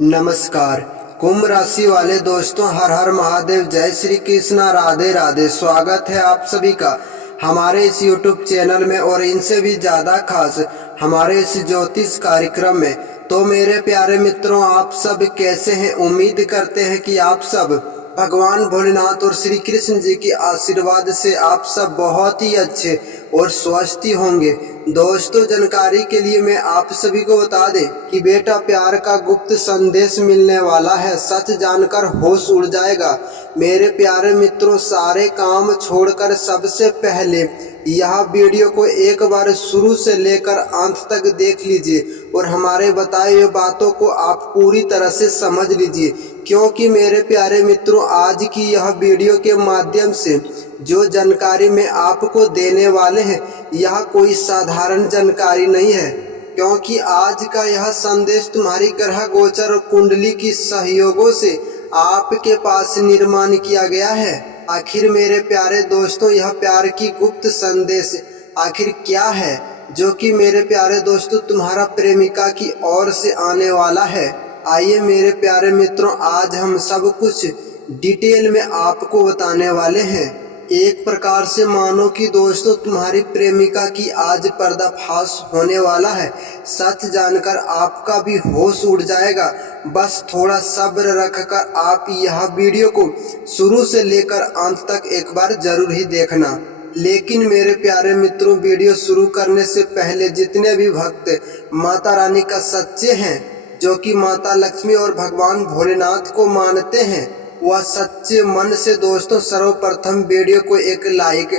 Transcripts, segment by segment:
नमस्कार। कुंभ राशि वाले दोस्तों, हर हर महादेव, जय श्री कृष्णा, राधे राधे। स्वागत है आप सभी का हमारे इस YouTube चैनल में और इनसे भी ज्यादा खास हमारे इस ज्योतिष कार्यक्रम में। तो मेरे प्यारे मित्रों, आप सब कैसे हैं? उम्मीद करते हैं कि आप सब भगवान भोलेनाथ और श्री कृष्ण जी के आशीर्वाद से आप सब बहुत ही अच्छे और स्वस्थ होंगे। दोस्तों, जानकारी के लिए मैं आप सभी को बता दें कि बेटा प्यार का गुप्त संदेश मिलने वाला है। सच जानकर होश उड़ जाएगा। मेरे प्यारे मित्रों, सारे काम छोड़कर सबसे पहले यह वीडियो को एक बार शुरू से लेकर अंत तक देख लीजिए और हमारे बताए हुए बातों को आप पूरी तरह से समझ लीजिए, क्योंकि मेरे प्यारे मित्रों, आज की यह वीडियो के माध्यम से जो जानकारी मैं आपको देने वाले हैं, यह कोई साधारण जानकारी नहीं है, क्योंकि आज का यह संदेश तुम्हारी ग्रह गोचर और कुंडली की सहयोगों से आपके पास निर्माण किया गया है। आखिर मेरे प्यारे दोस्तों, यह प्यार की गुप्त संदेश आखिर क्या है जो कि मेरे प्यारे दोस्तों तुम्हारा प्रेमिका की ओर से आने वाला है? आइए मेरे प्यारे मित्रों, आज हम सब कुछ डिटेल में आपको बताने वाले हैं। एक प्रकार से मानो कि दोस्तों तुम्हारी प्रेमिका की आज पर्दाफाश होने वाला है। सच जानकर आपका भी होश उड़ जाएगा। बस थोड़ा सब्र रखकर आप यह वीडियो को शुरू से लेकर अंत तक एक बार जरूर ही देखना। लेकिन मेरे प्यारे मित्रों, वीडियो शुरू करने से पहले जितने भी भक्त माता रानी का सच्चे हैं, जो कि माता लक्ष्मी और भगवान भोलेनाथ को मानते हैं, वह सच्चे मन से दोस्तों सर्वप्रथम वीडियो को एक लाइक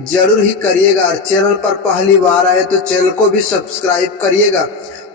जरूर ही करिएगा। और चैनल पर पहली बार आए तो चैनल को भी सब्सक्राइब करिएगा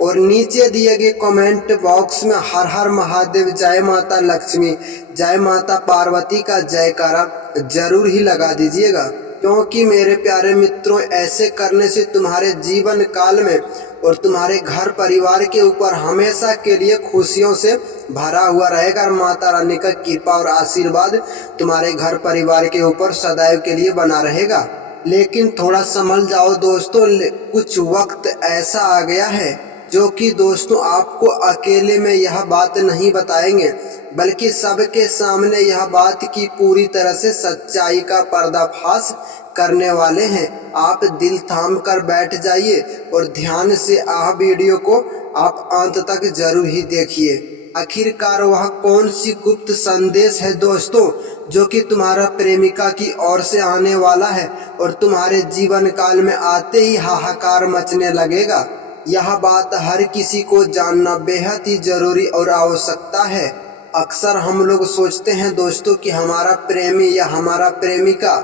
और नीचे दिए गए कमेंट बॉक्स में हर हर महादेव, जय माता लक्ष्मी, जय माता पार्वती का जयकारा जरूर ही लगा दीजिएगा, क्योंकि मेरे प्यारे मित्रों, ऐसे करने से तुम्हारे जीवन काल में और तुम्हारे घर परिवार के ऊपर हमेशा के लिए खुशियों से भरा हुआ रहेगा। और माता रानी का कृपा और आशीर्वाद तुम्हारे घर परिवार के ऊपर सदैव के लिए बना रहेगा। लेकिन थोड़ा संभल जाओ दोस्तों, कुछ वक्त ऐसा आ गया है जो कि दोस्तों आपको अकेले में यह बात नहीं बताएंगे, बल्कि सबके सामने यह बात की पूरी तरह से सच्चाई का पर्दाफाश करने वाले हैं। आप दिल थाम कर बैठ जाइए और ध्यान से वीडियो को आप अंत तक जरूर ही देखिए। आखिरकार वह कौन सी गुप्त संदेश है दोस्तों जो कि तुम्हारा प्रेमिका की ओर से आने वाला है और तुम्हारे जीवन काल में आते ही हाहाकार मचने लगेगा? यह बात हर किसी को जानना बेहद ही जरूरी और आवश्यकता है। अक्सर हम लोग सोचते हैं दोस्तों कि हमारा प्रेमी या हमारा प्रेमिका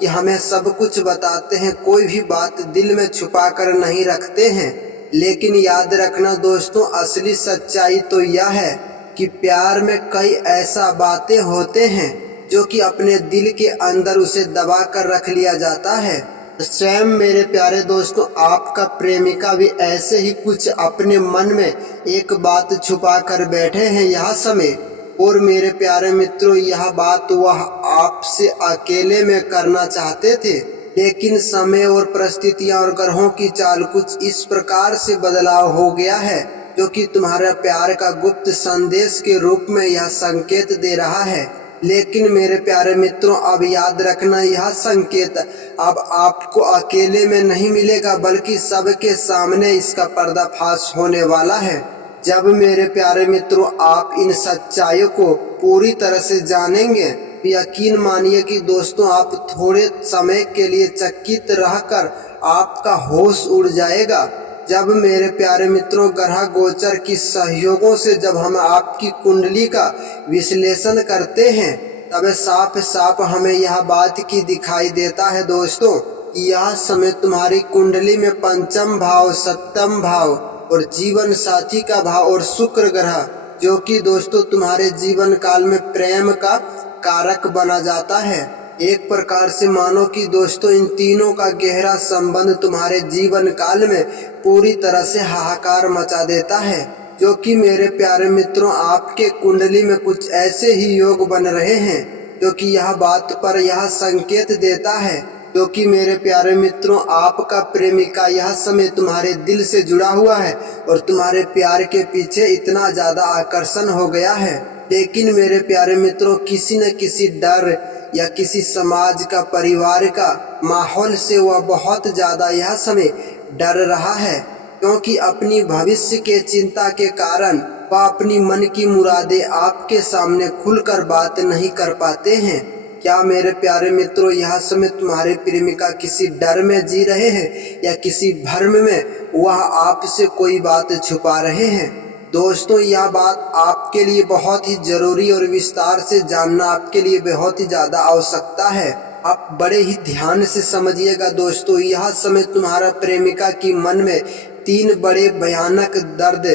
कि हमें सब कुछ बताते हैं, कोई भी बात दिल में छुपा कर नहीं रखते हैं। लेकिन याद रखना दोस्तों, असली सच्चाई तो यह है कि प्यार में कई ऐसा बातें होते हैं जो कि अपने दिल के अंदर उसे दबा कर रख लिया जाता है। स्वयं मेरे प्यारे दोस्तों, आपका प्रेमिका भी ऐसे ही कुछ अपने मन में एक बात छुपा कर बैठे हैं यह समय। और मेरे प्यारे मित्रों, यह बात वह आपसे अकेले में करना चाहते थे, लेकिन समय और परिस्थितियां और ग्रहों की चाल कुछ इस प्रकार से बदलाव हो गया है जो कि तुम्हारा प्यार का गुप्त संदेश के रूप में यह संकेत दे रहा है। लेकिन मेरे प्यारे मित्रों, अब याद रखना, यह संकेत अब आपको अकेले में नहीं मिलेगा, बल्कि सबके सामने इसका पर्दाफाश होने वाला है। जब मेरे प्यारे मित्रों आप इन सच्चाइयों को पूरी तरह से जानेंगे, यकीन मानिए कि दोस्तों आप थोड़े समय के लिए चकित रहकर आपका होश उड़ जाएगा। जब मेरे प्यारे मित्रों ग्रह गोचर की सहयोगों से जब हम आपकी कुंडली का विश्लेषण करते हैं, तब साफ साफ हमें यह बात की दिखाई देता है दोस्तों, यह समय तुम्हारी कुंडली में पंचम भाव, सप्तम भाव और जीवन साथी का भाव और शुक्र ग्रह, जो कि दोस्तों तुम्हारे जीवन काल में प्रेम का कारक बना जाता है। एक प्रकार से मानो कि दोस्तों इन तीनों का गहरा संबंध तुम्हारे जीवन काल में पूरी तरह से हाहाकार मचा देता है, जो कि मेरे प्यारे मित्रों आपके कुंडली में कुछ ऐसे ही योग बन रहे हैं जो कि यह बात पर यह संकेत देता है क्योंकि मेरे प्यारे मित्रों, आपका प्रेमिका यह समय तुम्हारे दिल से जुड़ा हुआ है और तुम्हारे प्यार के पीछे इतना ज्यादा आकर्षण हो गया है। लेकिन मेरे प्यारे मित्रों, किसी न किसी डर या किसी समाज का, परिवार का माहौल से वह बहुत ज्यादा यह समय डर रहा है, क्योंकि अपनी भविष्य के चिंता के कारण वह अपनी मन की मुरादें आपके सामने खुलकर बात नहीं कर पाते हैं। क्या मेरे प्यारे मित्रों, यह समय तुम्हारे प्रेमिका किसी डर में जी रहे हैं या किसी भ्रम में वह आपसे कोई बात छुपा रहे हैं? दोस्तों, यह बात आपके लिए बहुत ही जरूरी और विस्तार से जानना आपके लिए बहुत ही ज्यादा आवश्यकता है। आप बड़े ही ध्यान से समझिएगा दोस्तों। यह समय तुम्हारा प्रेमिका की मन में 3 बड़े भयानक दर्द,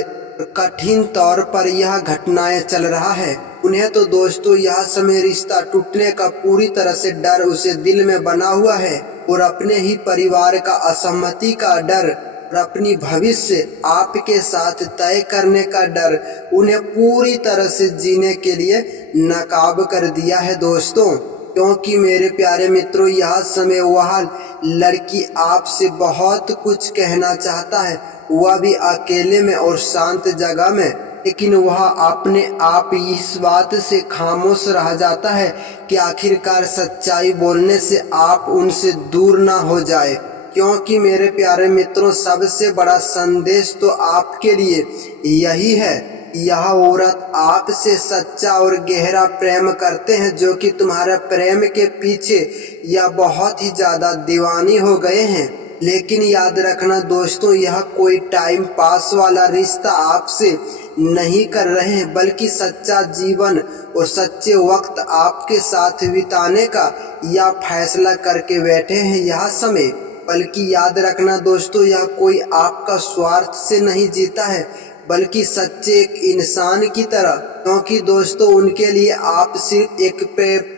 कठिन तौर पर यह घटनाएं चल रहा है। उन्हें तो दोस्तों यह समय रिश्ता टूटने का पूरी तरह से डर उसे दिल में बना हुआ है, और अपने ही परिवार का असहमति का डर और अपनी भविष्य आपके साथ तय करने का डर उन्हें पूरी तरह से जीने के लिए नाकाब कर दिया है दोस्तों। क्योंकि मेरे प्यारे मित्रों, यह समय वह लड़की आपसे बहुत कुछ कहना चाहता है, वह भी अकेले में और शांत जगह में, लेकिन वह अपने आप इस बात से खामोश रह जाता है कि आखिरकार सच्चाई बोलने से आप उनसे दूर ना हो जाए। क्योंकि मेरे प्यारे मित्रों, सबसे बड़ा संदेश तो आपके लिए यही है, यह औरत आपसे सच्चा और गहरा प्रेम करते हैं, जो कि तुम्हारे प्रेम के पीछे यह बहुत ही ज्यादा दीवानी हो गए हैं। लेकिन याद रखना दोस्तों, यह कोई टाइम पास वाला रिश्ता आपसे नहीं कर रहे हैं, बल्कि सच्चा जीवन और सच्चे वक्त आपके साथ बिताने का यह फैसला करके बैठे हैं यह समय। बल्कि याद रखना दोस्तों, यह कोई आपका स्वार्थ से नहीं जीता है, बल्कि सच्चे एक इंसान की तरह। क्योंकि दोस्तों, उनके लिए आप सिर्फ एक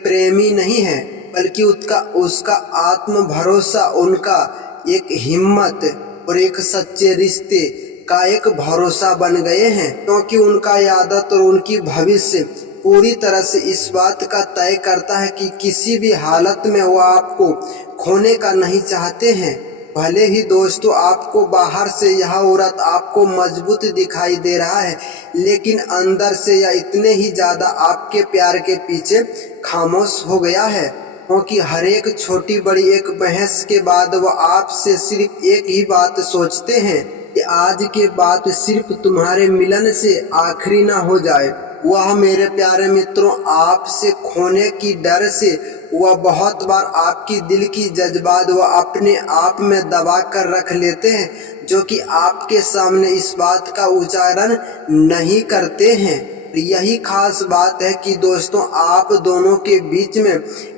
प्रेमी नहीं हैं, बल्कि उसका आत्म भरोसा, उनका एक हिम्मत और एक सच्चे रिश्ते का एक भरोसा बन गए हैं। क्योंकि उनका आदत और उनकी भविष्य पूरी तरह से इस बात का तय करता है कि किसी भी हालत में वो आपको खोने का नहीं चाहते हैं। भले ही दोस्तों आपको बाहर से यह औरत आपको मजबूत दिखाई दे रहा है, लेकिन अंदर से यह इतने ही ज्यादा आपके प्यार के पीछे खामोश हो गया है। क्योंकि हर एक छोटी बड़ी एक बहस के बाद वह आपसे सिर्फ एक ही बात सोचते हैं कि आज के बाद सिर्फ तुम्हारे मिलन से आखिरी ना हो जाए। वह मेरे प्यारे मित्रों, आपसे खोने की डर से वह बहुत बार आपकी दिल की जज्बात वह अपने आप में दबा कर रख लेते हैं, जो कि आपके सामने इस बात का उच्चारण नहीं करते हैं। यही खास बात है कि दोस्तों आप दोनों के बीच में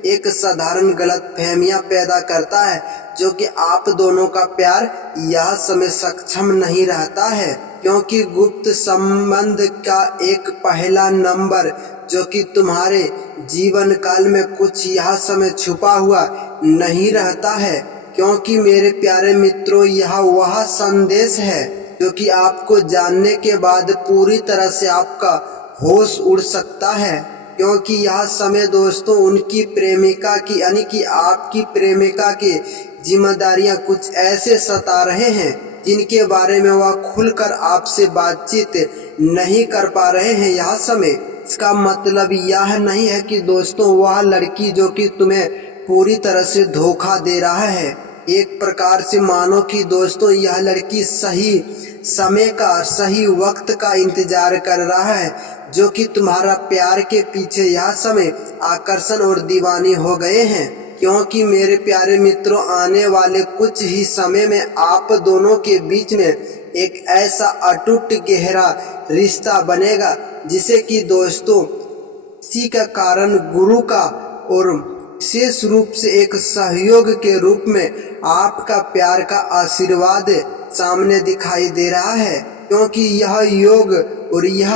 एक साधारण गलतफहमियां पैदा करता है, जो कि आप दोनों का प्यार यह समय सक्षम नहीं रहता है। क्योंकि गुप्त संबंध का एक पहला नंबर, जो कि तुम्हारे जीवन काल में कुछ यह समय छुपा हुआ नहीं रहता है। क्योंकि मेरे प्यारे मित्रों, यह वह संदेश है जो कि आपको जानने के बाद पूरी तरह से आपका होश उड़ सकता है। क्योंकि यह समय दोस्तों उनकी प्रेमिका की यानी कि आपकी प्रेमिका की जिम्मेदारियां कुछ ऐसे सता रहे हैं जिनके बारे में वह खुलकर आपसे बातचीत नहीं कर पा रहे हैं यह समय। इसका मतलब यह नहीं है कि दोस्तों वह लड़की जो कि तुम्हें पूरी तरह से धोखा दे रहा है। एक प्रकार से मानो कि दोस्तों यह लड़की सही समय का, सही वक्त का इंतजार कर रहा है, जो कि तुम्हारा प्यार के पीछे यह समय आकर्षण और दीवानी हो गए हैं। क्योंकि मेरे प्यारे मित्रों, आने वाले कुछ ही समय में आप दोनों के बीच में एक ऐसा अटूट गहरा रिश्ता बनेगा, जिसे कि दोस्तों इसी का कारण गुरु का और विशेष रूप से एक सहयोग के रूप में आपका प्यार का आशीर्वाद सामने दिखाई दे रहा है। क्योंकि यह योग और यह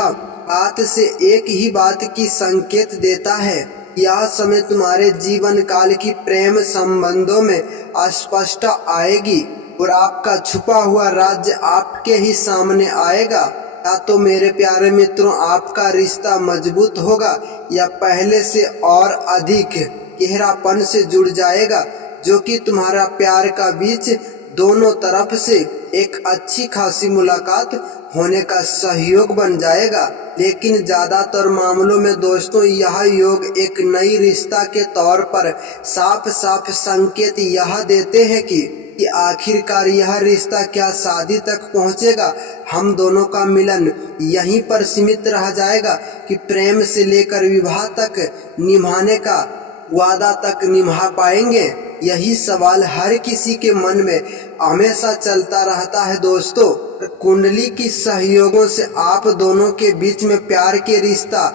बात से एक ही बात की संकेत देता है। यह समय तुम्हारे जीवन काल की प्रेम संबंधों में स्पष्ट आएगी और आपका छुपा हुआ राज्य आपके ही सामने आएगा। या तो मेरे प्यारे मित्रों आपका रिश्ता मजबूत होगा या पहले से और अधिक गहरापन से जुड़ जाएगा। जो कि तुम्हारा प्यार का बीच दोनों तरफ से एक अच्छी खासी मुलाकात होने का सहयोग बन जाएगा। लेकिन ज्यादातर मामलों में दोस्तों यह योग एक नई रिश्ता के तौर पर साफ साफ संकेत यह देते हैं कि आखिरकार यह रिश्ता क्या शादी तक पहुंचेगा, हम दोनों का मिलन यहीं पर सीमित रह जाएगा कि प्रेम से लेकर विवाह तक निभाने का वादा तक निभा पाएंगे। यही सवाल हर किसी के मन में हमेशा चलता रहता है दोस्तों। कुंडली की सहयोगों से आप दोनों के बीच में प्यार के रिश्ता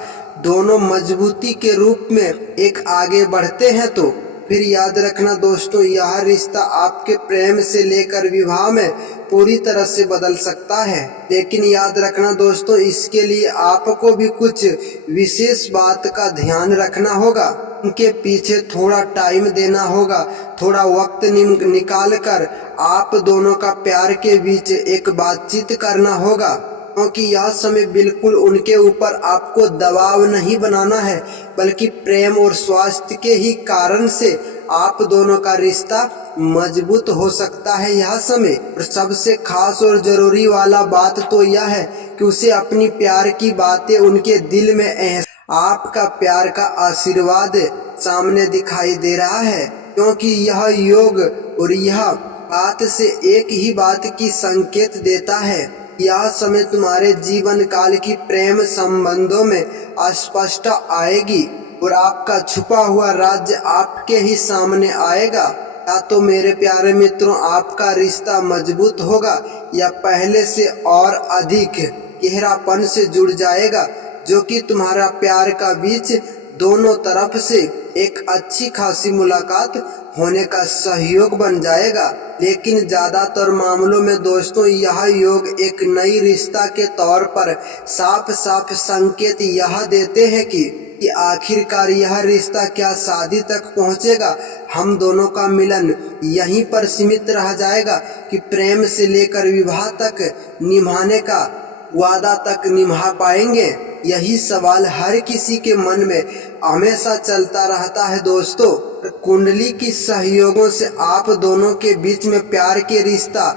दोनों मजबूती के रूप में एक आगे बढ़ते हैं तो फिर याद रखना दोस्तों यह रिश्ता आपके प्रेम से लेकर विवाह में पूरी तरह से बदल सकता है। लेकिन याद रखना दोस्तों इसके लिए आपको भी कुछ विशेष बात का ध्यान रखना होगा, उनके पीछे थोड़ा टाइम देना होगा, थोड़ा वक्त निकाल कर आप दोनों का प्यार के बीच एक बातचीत करना होगा, क्योंकि यह समय बिल्कुल उनके ऊपर आपको दबाव नहीं बनाना है, बल्कि प्रेम और स्वास्थ्य के ही कारण से आप दोनों का रिश्ता मजबूत हो सकता है यह समय। और सबसे खास और जरूरी वाला बात तो यह है कि उसे अपनी प्यार की बातें उनके दिल में आपका प्यार का आशीर्वाद सामने दिखाई दे रहा है, क्योंकि यह योग और यह बात से एक ही बात की संकेत देता है। यह समय तुम्हारे जीवन काल की प्रेम संबंधों में स्पष्ट आएगी और आपका छुपा हुआ राज्य आपके ही सामने आएगा। या तो मेरे प्यारे मित्रों आपका रिश्ता मजबूत होगा या पहले से और अधिक गहरापन से जुड़ जाएगा, जो कि तुम्हारा प्यार का बीच दोनों तरफ से एक अच्छी खासी मुलाकात होने का सहयोग बन जाएगा। लेकिन ज्यादातर मामलों में दोस्तों यह योग एक नई रिश्ता के तौर पर साफ साफ संकेत यह देते हैं कि आखिरकार यह रिश्ता क्या शादी तक पहुंचेगा, हम दोनों का मिलन यहीं पर सीमित रह जाएगा कि प्रेम से लेकर विवाह तक निभाने का वादा तक निभा पाएंगे। यही सवाल हर किसी के मन में हमेशा चलता रहता है दोस्तों। कुंडली की सहयोगों से आप दोनों के बीच में प्यार के रिश्ता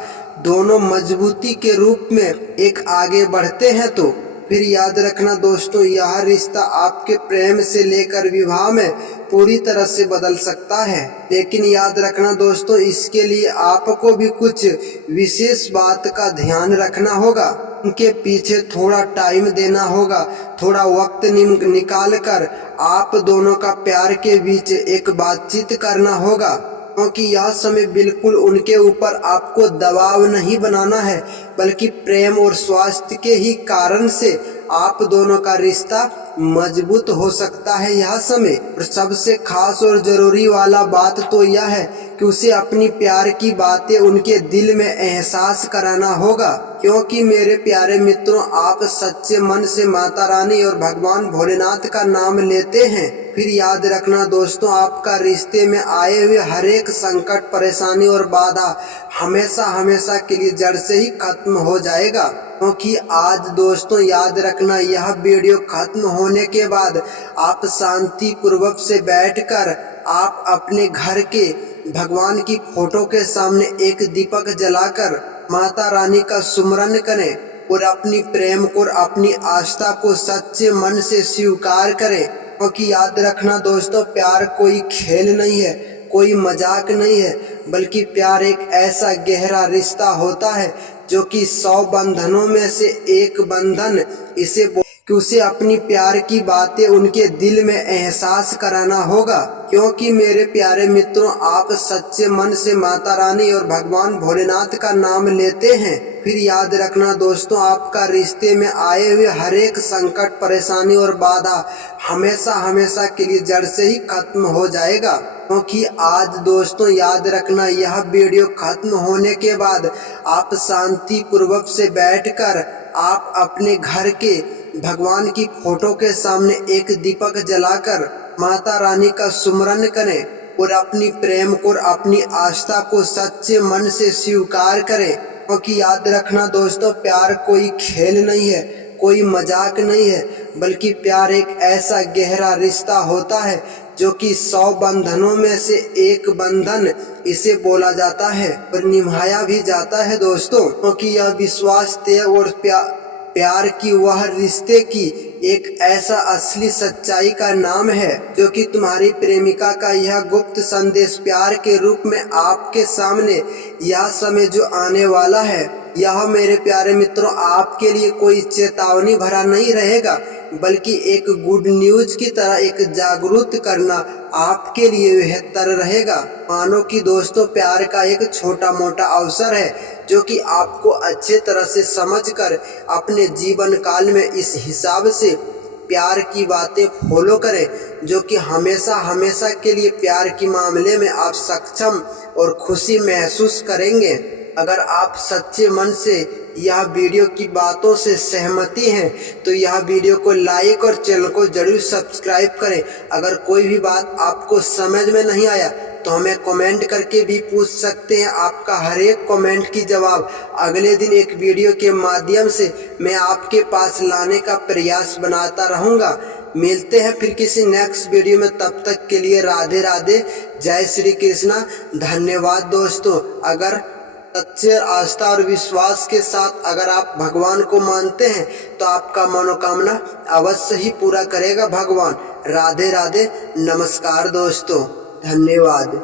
दोनों मजबूती के रूप में एक आगे बढ़ते हैं तो फिर याद रखना दोस्तों यह रिश्ता आपके प्रेम से लेकर विवाह में पूरी तरह से बदल सकता है। लेकिन याद रखना दोस्तों इसके लिए आपको भी कुछ विशेष बात का ध्यान रखना होगा, उनके पीछे थोड़ा टाइम देना होगा, थोड़ा वक्त निकाल कर आप दोनों का प्यार के बीच एक बातचीत करना होगा, क्योंकि यह समय बिल्कुल उनके ऊपर आपको दबाव नहीं बनाना है, बल्कि प्रेम और स्वास्थ्य के ही कारण से आप दोनों का रिश्ता मजबूत हो सकता है यह समय। और सबसे खास और जरूरी वाला बात तो यह है कि उसे अपनी प्यार की बातें उनके दिल में एहसास कराना होगा, क्योंकि मेरे प्यारे मित्रों आप सच्चे मन से माता रानी और भगवान भोलेनाथ का नाम लेते हैं, फिर याद रखना दोस्तों आपका रिश्ते में आए हुए हर एक संकट, परेशानी और बाधा हमेशा हमेशा के लिए जड़ से ही खत्म हो जाएगा। क्योंकि आज दोस्तों याद रखना यह वीडियो खत्म होने के बाद आप शांति पूर्वक से बैठकर आप अपने घर के भगवान की फोटो के सामने एक दीपक जलाकर माता रानी का सुमरन करें और अपनी प्रेम को और अपनी आस्था को सच्चे मन से स्वीकार करें। क्योंकि याद रखना दोस्तों प्यार कोई खेल नहीं है, कोई मजाक नहीं है, बल्कि प्यार एक ऐसा गहरा रिश्ता होता है जो कि 100 बंधनों में से एक बंधन इसे कि उसे अपनी प्यार की बातें उनके दिल में एहसास कराना होगा। क्योंकि मेरे प्यारे मित्रों आप सच्चे मन से माता रानी और भगवान भोलेनाथ का नाम लेते हैं, फिर याद रखना दोस्तों आपका रिश्ते में आए हुए हर एक संकट, परेशानी और बाधा हमेशा हमेशा के लिए जड़ से ही खत्म हो जाएगा। क्योंकि आज दोस्तों याद रखना यह वीडियो खत्म होने के बाद आप शांति पूर्वक से बैठकर आप अपने घर के भगवान की फोटो के सामने एक दीपक जलाकर माता रानी का सुमरन करें और अपनी प्रेम को और अपनी आस्था को सच्चे मन से स्वीकार करें। क्योंकि याद रखना दोस्तों प्यार कोई खेल नहीं है, कोई मजाक नहीं है, बल्कि प्यार एक ऐसा गहरा रिश्ता होता है जो कि 100 बंधनों में से एक बंधन इसे बोला जाता है और निभाया भी जाता है दोस्तों, क्योंकि यह विश्वास, तय और प्यार की वह रिश्ते की एक ऐसा असली सच्चाई का नाम है जो कि तुम्हारी प्रेमिका का यह गुप्त संदेश प्यार के रूप में आपके सामने यह समय जो आने वाला है, यह मेरे प्यारे मित्रों आपके लिए कोई चेतावनी भरा नहीं रहेगा, बल्कि एक गुड न्यूज की तरह एक जागरूक करना आपके लिए बेहतर रहेगा। मानो कि दोस्तों प्यार का एक छोटा मोटा अवसर है जो कि आपको अच्छे तरह से समझकर अपने जीवन काल में इस हिसाब से प्यार की बातें फॉलो करें जो कि हमेशा हमेशा के लिए प्यार के मामले में आप सक्षम और खुशी महसूस करेंगे। अगर आप सच्चे मन से यह वीडियो की बातों से सहमति हैं तो यह वीडियो को लाइक और चैनल को जरूर सब्सक्राइब करें। अगर कोई भी बात आपको समझ में नहीं आया तो हमें कमेंट करके भी पूछ सकते हैं। आपका हर एक कमेंट की जवाब अगले दिन एक वीडियो के माध्यम से मैं आपके पास लाने का प्रयास बनाता रहूँगा। मिलते हैं फिर किसी नेक्स्ट वीडियो में, तब तक के लिए राधे राधे, जय श्री कृष्णा। धन्यवाद दोस्तों। अगर सच्चे आस्था और विश्वास के साथ अगर आप भगवान को मानते हैं तो आपका मनोकामना अवश्य ही पूरा करेगा भगवान। राधे राधे, नमस्कार दोस्तों, धन्यवाद।